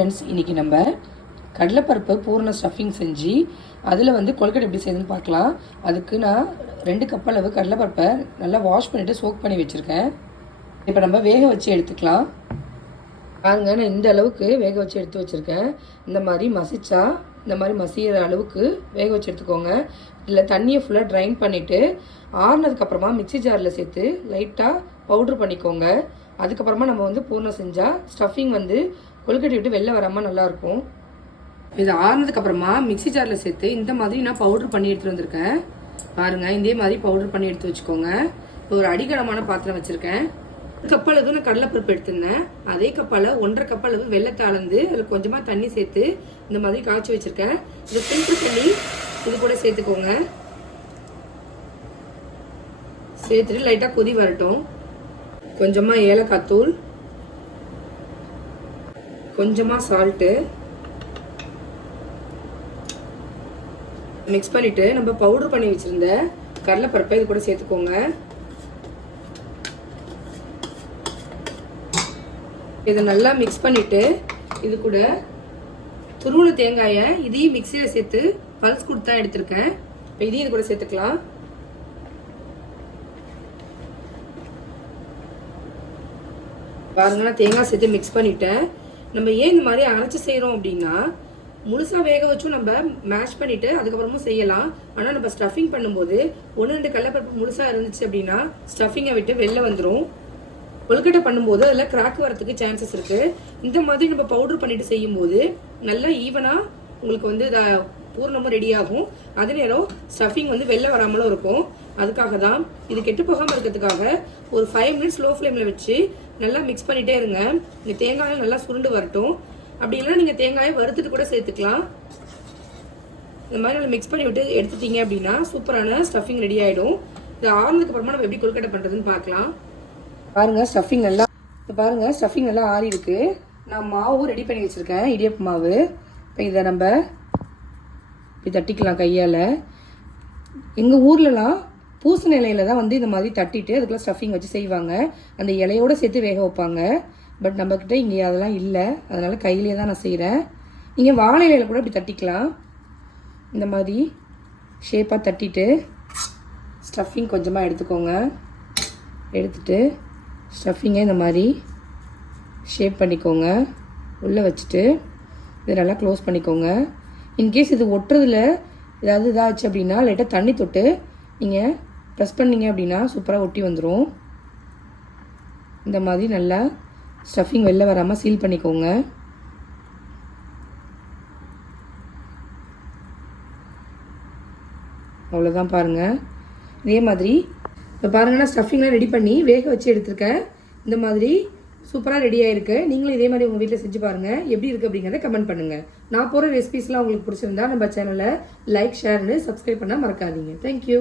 Friends, இன்றைக்கி நம்ம கடலைப்பருப்பு பூரண ஸ்டஃபிங் செஞ்சு அதில் கொழுக்கட்டை எப்படி செய்யுதுன்னு பார்க்கலாம். அதுக்கு நான் 2 கப் அளவு கடலைப்பருப்பை நல்லா வாஷ் பண்ணிவிட்டு சோக் பண்ணி வச்சுருக்கேன். இப்போ நம்ம வேக வச்சு எடுத்துக்கலாம். பாருங்க, நான் இந்த அளவுக்கு வேக வச்சு எடுத்து வச்சுருக்கேன். இந்த மாதிரி மசிச்சா இந்த மாதிரி மசிகிற அளவுக்கு வேக வச்சு எடுத்துக்கோங்க. இதில் தண்ணியை ஃபுல்லாக ட்ரைன் பண்ணிவிட்டு ஆறுனதுக்கப்புறமா மிக்சி ஜாரில் சேர்த்து லைட்டாக பவுட்ரு பண்ணிக்கோங்க. அதுக்கப்புறமா நம்ம பூர்ணம் செஞ்சால் ஸ்டஃபிங் கொழுக்கட்டை விட்டு வெளில வராமல் நல்லாயிருக்கும். இது ஆறுனதுக்கப்புறமா மிக்சி ஜாரில் சேர்த்து இந்த மாதிரி நான் பவுட்ரு பண்ணி எடுத்துகிட்டு வந்திருக்கேன். பாருங்கள், இதே மாதிரி பவுட்ரு பண்ணி எடுத்து வச்சுக்கோங்க. இப்போ ஒரு அடிகனமான பாத்திரம் வச்சுருக்கேன். 1 கப் அளவு நான் கடலைப்பருப்பு எடுத்திருந்தேன். அதே கப்பால் 1.5 கப் அளவு வெள்ளத்தை அளந்து அதில் கொஞ்சமாக தண்ணி சேர்த்து இந்த மாதிரி காய்ச்சி வச்சுருக்கேன். இது ஃபில்டர் பண்ணி இது கூட சேர்த்துக்கோங்க. சேர்த்துட்டு லைட்டாக கொதி வரட்டும். கொஞ்சமாக ஏலக்காய் தூள், கொஞ்சமாக சால்ட்டு மிக்ஸ் பண்ணிவிட்டு நம்ம பவுடர் பண்ணி வச்சுருந்த கடலைப்பருப்பை இது கூட சேர்த்துக்கோங்க. இதை நல்லா மிக்ஸ் பண்ணிவிட்டு இது கூட துருவன தேங்காயை இதையும் மிக்சியில் சேர்த்து பல்ஸ் கொடுத்தா எடுத்திருக்கேன். இப்போ இதையும் இது கூட சேர்த்துக்கலாம். பாருங்க, நான் தேங்காய் சேர்த்து மிக்ஸ் பண்ணிட்டேன். நம்ம ஏன் இந்த மாதிரி அரைச்சி செய்கிறோம் அப்படின்னா, முழுசாக வேக வச்சும் நம்ம மேஷ் பண்ணிவிட்டு அதுக்கப்புறமும் செய்யலாம். ஆனால் நம்ம ஸ்டஃபிங் பண்ணும்போது 1-2 கடலைப்பருப்பு முழுசாக இருந்துச்சு அப்படின்னா ஸ்டஃபிங்கை விட்டு வெளில வந்துடும். கொழுக்கட்டை பண்ணும்போது அதில் கிராக் வரத்துக்கு சான்சஸ் இருக்குது. இந்த மாதிரி நம்ம பவுட்ரு பண்ணிவிட்டு செய்யும்போது நல்லா ஈவனாக உங்களுக்கு பூர்ணமும் ரெடி ஆகும். அதே நேரம் ஸ்டஃபிங் வெளில வராமலும் இருக்கும். அதுக்காக தான் இது கெட்டு போகாமல் இருக்கிறதுக்காக ஒரு 5 மினிட்ஸ் லோ ஃப்ளேமில் வச்சு நல்லா மிக்ஸ் பண்ணிகிட்டே இருங்க. இந்த தேங்காயும் நல்லா சுருண்டு வரட்டும். அப்படி இல்லைன்னா நீங்கள் தேங்காயை வறுத்துட்டு கூட சேர்த்துக்கலாம். இந்த மாதிரி நல்லா மிக்ஸ் பண்ணி விட்டு எடுத்துட்டீங்க அப்படின்னா சூப்பரான ஸ்டஃபிங் ரெடி ஆகிடும். இது ஆறுனதுக்கு அப்புறமா நம்ம எப்படி கொழுக்கட்டை பண்ணுறதுன்னு பார்க்கலாம். பாருங்கள், ஸ்டஃபிங் நல்லா ஆறி இருக்கு. நான் மாவும் ரெடி பண்ணி வச்சுருக்கேன், இடியப்ப மாவு. இப்போ இதை நம்ம இப்படி தட்டிக்கலாம் கையால். எங்கள் ஊர்லலாம் பூசணி இலையில தான் இந்த மாதிரி தட்டிட்டு அதுக்குள்ள ஸ்டஃபிங் வச்சு செய்வாங்க. அந்த இலையோடு சேர்த்து வேக வைப்பாங்க. பட் நம்மக்கிட்ட இங்கே அதெல்லாம் இல்லை. அதனால் கையிலே தான் நான் செய்கிறேன். நீங்கள் வாழை இலையில கூட இப்படி தட்டிக்கலாம். இந்த மாதிரி ஷேப்பாக தட்டிட்டு ஸ்டஃபிங் கொஞ்சமாக எடுத்துக்கோங்க. எடுத்துட்டு ஸ்டஃபிங்கை இந்த மாதிரி ஷேப் பண்ணிக்கோங்க. உள்ளே வச்சுட்டு இதை நல்லா க்ளோஸ் பண்ணிக்கோங்க. இன்கேஸ் இது ஒட்டுறதுல ஏதாவது இதாச்சு அப்படின்னா லைட்டாக தண்ணி தொட்டு நீங்கள் ப்ரெஸ் பண்ணிங்க அப்படின்னா சூப்பராக ஒட்டி வந்துடும். இந்த மாதிரி நல்லா ஸ்டஃபிங் வெளில வராமல் சீல் பண்ணிக்கோங்க. அவ்வளோதான். பாருங்கள், இதே மாதிரி இப்போ பாருங்கள், நான் ஸ்டஃபிங்லாம் ரெடி பண்ணி வேக வச்சு எடுத்திருக்கேன். இந்த மாதிரி சூப்பராக ரெடி ஆகிருக்கு. நீங்களும் இதே மாதிரி உங்கள் வீட்டில் செஞ்சு பாருங்கள். எப்படி இருக்குது அப்படிங்கிறத கமெண்ட் பண்ணுங்கள். நான் போகிற ரெசிபிஸ்லாம் உங்களுக்கு பிடிச்சிருந்தா நம்ம சேனலை லைக், ஷேர்னு சப்ஸ்கிரைப் பண்ண மறக்காதீங்க. தேங்க்யூ.